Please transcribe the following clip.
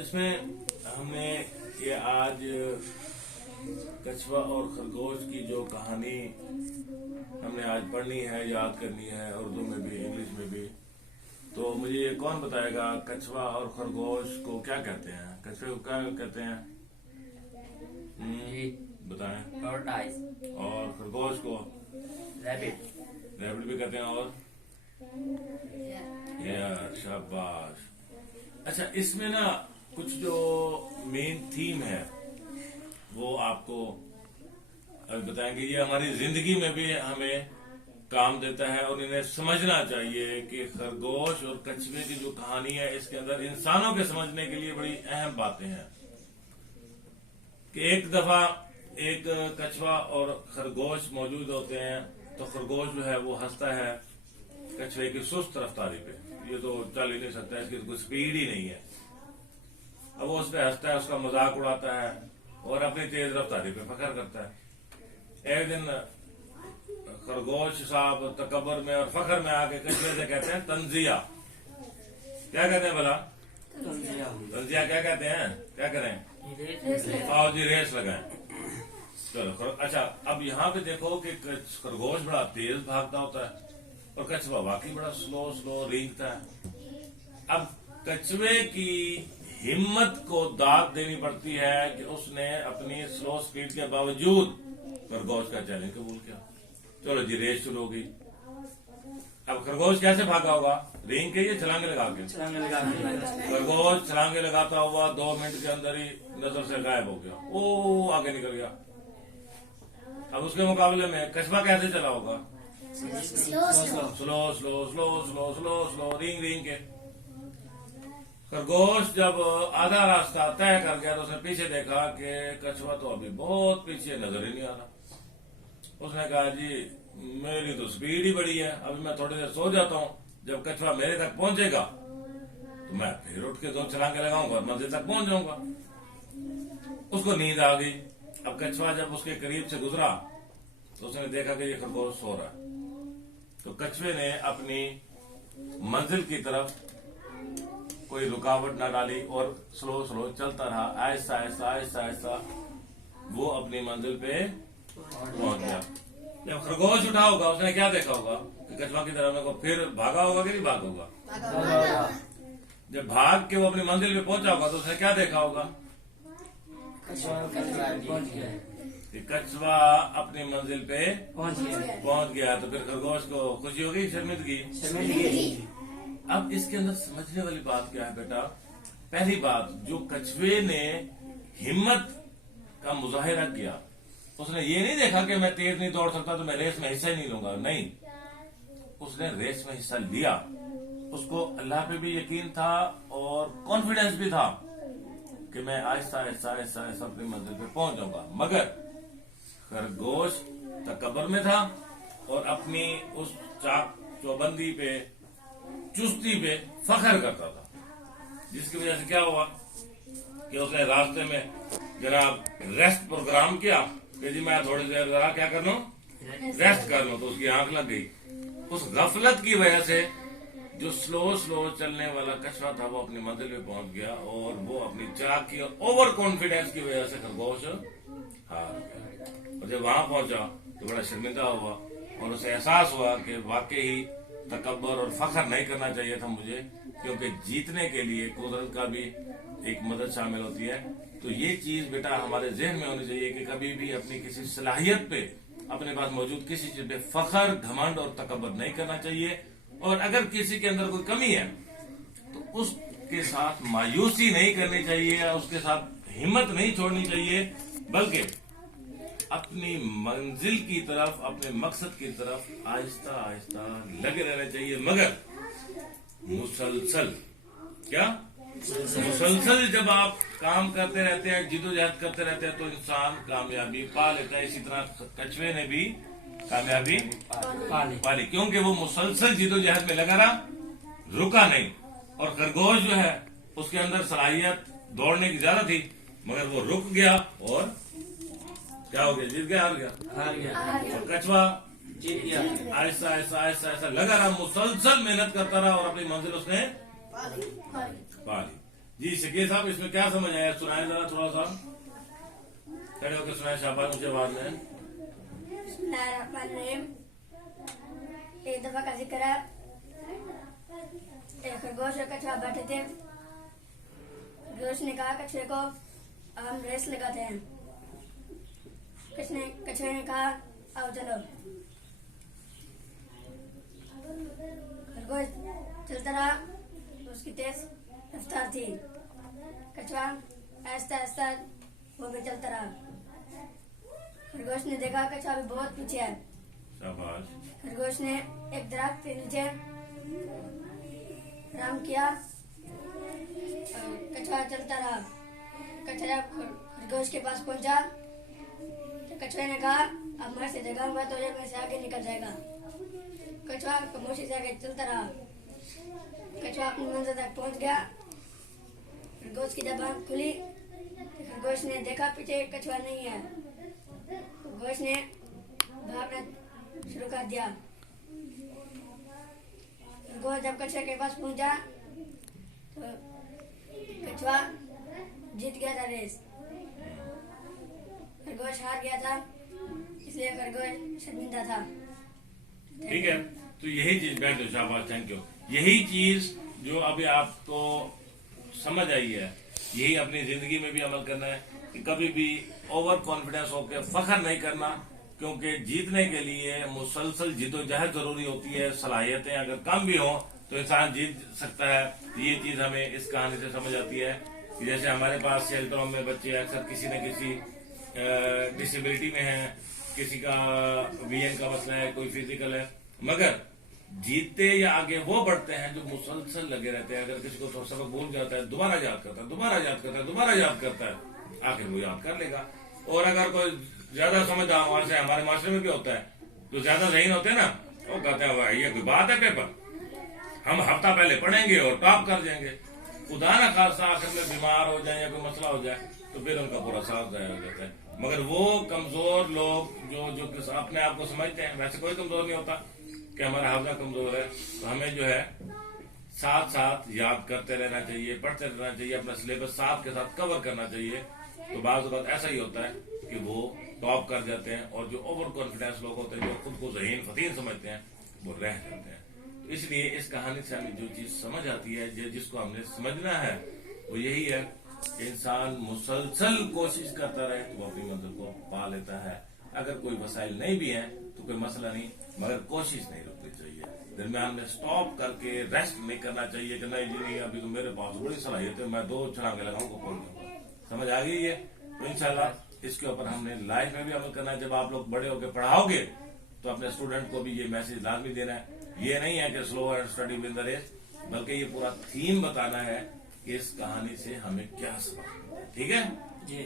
اس میں ہم نے یہ آج کچھوا اور خرگوش کی جو کہانی ہم نے آج پڑھنی ہے، یاد کرنی ہے، اردو میں بھی انگلش میں بھی. تو مجھے یہ کون بتائے گا کچھوا اور خرگوش کو کیا کہتے ہیں؟ کچھوے کو کیا کہتے ہیں؟ بتائیں. اور خرگوش کو ریبٹ بھی کہتے ہیں. اور شاباش. اچھا، اس میں نا کچھ جو مین تھیم ہے وہ آپ کو بتائیں گے. یہ ہماری زندگی میں بھی ہمیں کام دیتا ہے اور انہیں سمجھنا چاہیے کہ خرگوش اور کچھوے کی جو کہانی ہے اس کے اندر انسانوں کے سمجھنے کے لیے بڑی اہم باتیں ہیں. کہ ایک دفعہ ایک کچھوا اور خرگوش موجود ہوتے ہیں تو خرگوش جو ہے وہ ہنستا ہے کچھوے کی سست رفتاری پہ. یہ تو چل ہی نہیں سکتا، اس کی کوئی سپیڈ ہی نہیں ہے. اب وہ اس پہ ہنستا ہے، اس کا مذاق اڑاتا ہے اور اپنی تیز رفتاری پہ فخر کرتا ہے. ایک دن خرگوش صاحب تکبر میں اور فخر میں آ کے کچھوے سے کہتے ہیں تنزیہ. کیا کہتے ہیں بھلا؟ تنزیہ کیا کہتے ہیں؟ کیا کریں؟ آؤ جی ریس لگائیں. چلو اچھا، اب یہاں پہ دیکھو کہ خرگوش بڑا تیز بھاگتا ہوتا ہے اور کچھوا واقعی بڑا سلو رینگتا ہے. اب کچھوے کی ہمت کو داد دینی پڑتی ہے کہ اس نے اپنی سلو سپیڈ کے باوجود خرگوش کا چیلنج قبول کیا. چلو جی ریس شروع ہو گئی. اب خرگوش کیسے بھاگا ہوگا؟ رینگ کے یا چھلانگے لگا کے؟ خرگوش چھلانگے لگاتا ہوا 2 منٹ کے اندر ہی نظر سے غائب ہو گیا. او آگے نکل گیا. اب اس کے مقابلے میں کچھوا کیسے چلا ہوگا؟ سلو رینگ کے. خرگوش جب آدھا راستہ طے کر گیا تو اس نے پیچھے دیکھا کہ کچھوا تو ابھی بہت پیچھے نظر ہی نہیں آ رہا. اس نے کہا جی میری تو سپیڈ ہی بڑی ہے، ابھی میں تھوڑی دیر سو جاتا ہوں، جب کچھوا میرے تک پہنچے گا تو میں پھر اٹھ کے 2 چھلانگے لگاؤں گا اور منزل تک پہنچ جاؤں گا. اس کو نیند آ گئی. اب کچھوا جب اس کے قریب سے گزرا تو اس نے دیکھا کہ یہ خرگوش سو رہا ہے. تو کچھوے نے اپنی منزل کی طرف کوئی رکاوٹ نہ ڈالی اور سلو چلتا رہا. آہستہ آہستہ وہ اپنی منزل پہ پہنچ گیا. جب خرگوش اٹھا ہوگا اس نے کیا دیکھا ہوگا کہ کچھوا کی طرف کو پھر بھاگا ہوگا کہ نہیں بھاگا ہوگا؟ جب بھاگ کے وہ اپنی منزل پہ پہنچا ہوگا تو اس نے کیا دیکھا ہوگا کہ کچھوا اپنی منزل پہ پہنچ گیا. تو پھر خرگوش کو خوشی ہوگی شرمندگی؟ اب اس کے اندر سمجھنے والی بات کیا ہے بیٹا؟ پہلی بات، جو کچھوے نے ہمت کا مظاہرہ کیا، اس نے یہ نہیں دیکھا کہ میں تیز نہیں دوڑ سکتا تو میں ریس میں حصہ ہی نہیں لوں گا. نہیں، اس نے ریس میں حصہ لیا. اس کو اللہ پہ بھی یقین تھا اور کانفیڈنس بھی تھا کہ میں آہستہ اپنی منزل پہ پہنچ جاؤں گا. مگر خرگوش تکبر میں تھا اور اپنی اس چاق چوبندی پہ، چستی پہ فخر کرتا تھا، جس کی وجہ سے کیا ہوا کہ اس نے راستے میں جناب ریسٹ پروگرام کیا کہ جی میں تھوڑی دیر ذرا کیا کر لوں، ریسٹ کر لوں. تو اس کی آنکھ لگ گئی. اس غفلت کی وجہ سے جو سلو چلنے والا کچھوا تھا وہ اپنی منزل پہ پہنچ گیا اور وہ اپنی چاق کی اوور کانفیڈنس کی وجہ سے خرگوش ہار گیا. اور جب وہاں پہنچا تو بڑا شرمندہ ہوا اور اسے احساس ہوا کہ واقعی تکبر اور فخر نہیں کرنا چاہیے تھا مجھے، کیونکہ جیتنے کے لیے قدرت کا بھی ایک مدد شامل ہوتی ہے. تو یہ چیز بیٹا ہمارے ذہن میں ہونی چاہیے کہ کبھی بھی اپنی کسی صلاحیت پہ، اپنے پاس موجود کسی چیز پہ فخر، گھمنڈ اور تکبر نہیں کرنا چاہیے. اور اگر کسی کے اندر کوئی کمی ہے تو اس کے ساتھ مایوسی نہیں کرنی چاہیے، اس کے ساتھ ہمت نہیں چھوڑنی چاہیے، بلکہ اپنی منزل کی طرف، اپنے مقصد کی طرف آہستہ لگے رہنا چاہیے. مگر مسلسل مسلسل جب آپ کام کرتے رہتے ہیں، جدوجہد کرتے رہتے ہیں تو انسان کامیابی پا لیتا ہے. اسی طرح کچھوے نے بھی کامیابی پا لی، کیونکہ وہ مسلسل جدوجہد میں لگا رہا، رکا نہیں. اور خرگوش جو ہے اس کے اندر صلاحیت دوڑنے کی زیادہ تھی، مگر وہ رک گیا اور کیا ہو گیا؟ جیت گیا، ہار گیا. اور کچھوا جیت گیا. آہستہ لگا رہا، مسلسل محنت کرتا رہا اور اپنی منزل اس نے پا لی. جی شکیل صاحب اس میں کیا سمجھ آیا؟ سنائیں ذرا تھوڑا سا، کھڑے ہو کے سنائیں شاباش مجھے آواز میں. بسم اللہ الرحمن الرحیم. ایک دفعہ کا ذکر ہے، ایک خرگوش اور کچھوا بیٹھے تھے. خرگوش نے کہا کچھوے کو ہم ریس لگاتے ہیں. کچھوے نے کہا آؤ چلو. خرگوش چلتا رہا، اس کی تیز رفتار تھی. کچھوا آہستہ آہستہ وہ بھی چلتا رہا. خرگوش نے دیکھا کچھوا بھی بہت پیچھے ہے. شاباش. خرگوش نے ایک درخت کے نیچے آرام کیا. کچھوا چلتا رہا. کچھوا خرگوش کے پاس پہنچا تو کچھوے نے کہا اب میں سے جگاؤں گا تو یہ میں سے آگے نکل جائے گا. کچھوا خاموشی سے آگے چلتا رہا. کچھوا اپنی منزل تک پہنچ گیا. خرگوش کی زبان کھلی. خرگوش نے دیکھا پیچھے کچھوا نہیں ہے. خرگوش نے بھاگنا شروع کر دیا. خرگوش جب کچھوے کے پاس پہنچا تو کچھوا جیت گیا تھا ریس. خرگوش ہار گیا تھا، اس لیے خرگوش شرمندہ تھا. ٹھیک ہے، تو یہی چیز بیٹھو. شاباش، تھینک یو. یہی چیز جو ابھی آپ کو سمجھ آئی ہے، یہی اپنی زندگی میں بھی عمل کرنا ہے کہ کبھی بھی اوور کانفیڈنس ہو کے فخر نہیں کرنا، کیونکہ جیتنے کے لیے مسلسل جدوجہد ضروری ہوتی ہے. صلاحیتیں اگر کم بھی ہوں تو انسان جیت سکتا ہے. یہ چیز ہمیں اس کہانی سے سمجھ آتی ہے کہ جیسے ہمارے پاس شیلٹروں میں بچے اکثر کسی نہ کسی ڈسیبلٹی میں ہیں، کسی کا ویژن کا مسئلہ ہے، کوئی فزیکل ہے، مگر جیتتے یا آگے وہ بڑھتے ہیں جو مسلسل لگے رہتے ہیں. اگر کسی کو سبق بھول جاتا ہے دوبارہ یاد کرتا ہے، دوبارہ یاد کرتا ہے، دوبارہ یاد کرتا ہے، آخر وہ یاد کر لے گا. اور اگر کوئی زیادہ سمجھدار سے ہمارے معاشرے میں بھی ہوتا ہے، جو زیادہ ذہین ہوتے ہیں نا، وہ کہتے ہیں یہ کوئی بات ہے پیپر، ہم ہفتہ پہلے پڑھیں گے اور ٹاپ کر جائیں گے. خدا نہ خاصا آخر میں بیمار ہو جائیں یا کوئی مسئلہ ہو جائے تو پھر ان کا پورا ساتھ ضائع ہو جاتا ہے. مگر وہ کمزور لوگ جو اپنے آپ کو سمجھتے ہیں، ویسے کوئی کمزور نہیں ہوتا کہ ہمارا حافظہ کمزور ہے، تو ہمیں جو ہے ساتھ ساتھ یاد کرتے رہنا چاہیے، پڑھتے رہنا چاہیے، اپنا سلیبس ساتھ کے ساتھ کور کرنا چاہیے. تو بعض اوقات ایسا ہی ہوتا ہے کہ وہ ٹاپ کر جاتے ہیں، اور جو اوور کانفیڈنس لوگ ہوتے ہیں، جو خود کو ذہین فتین سمجھتے ہیں، وہ رہ جاتے ہیں. تو اس لیے اس کہانی سے ہمیں جو چیز سمجھ آتی ہے، جس کو ہم نے سمجھنا ہے، وہ یہی ہے کہ انسان مسلسل کوشش کرتا رہے تو وہ اپنی منزل کو پا لیتا ہے. اگر کوئی وسائل نہیں بھی ہیں تو کوئی مسئلہ نہیں، مگر کوشش نہیں رکنی چاہیے. درمیان میں سٹاپ کر کے ریسٹ نہیں کرنا چاہیے کہ نہیں جی نہیں ابھی تو میرے پاس بڑی صلاحیت ہے، میں 2 چھلانگیں لگاؤں کو پہنچ جاؤں گا. سمجھ آ گئی ہے؟ تو انشاءاللہ اس کے اوپر ہم نے لائف میں بھی عمل کرنا ہے. جب آپ لوگ بڑے ہو کے پڑھاؤ گے تو اپنے اسٹوڈنٹ کو بھی یہ میسج لازمی دینا ہے. یہ نہیں ہے کہ slow and steady win the race, بلکہ یہ پورا تھیم بتانا ہے کہ اس کہانی سے ہمیں کیا سبق. ٹھیک ہے جی.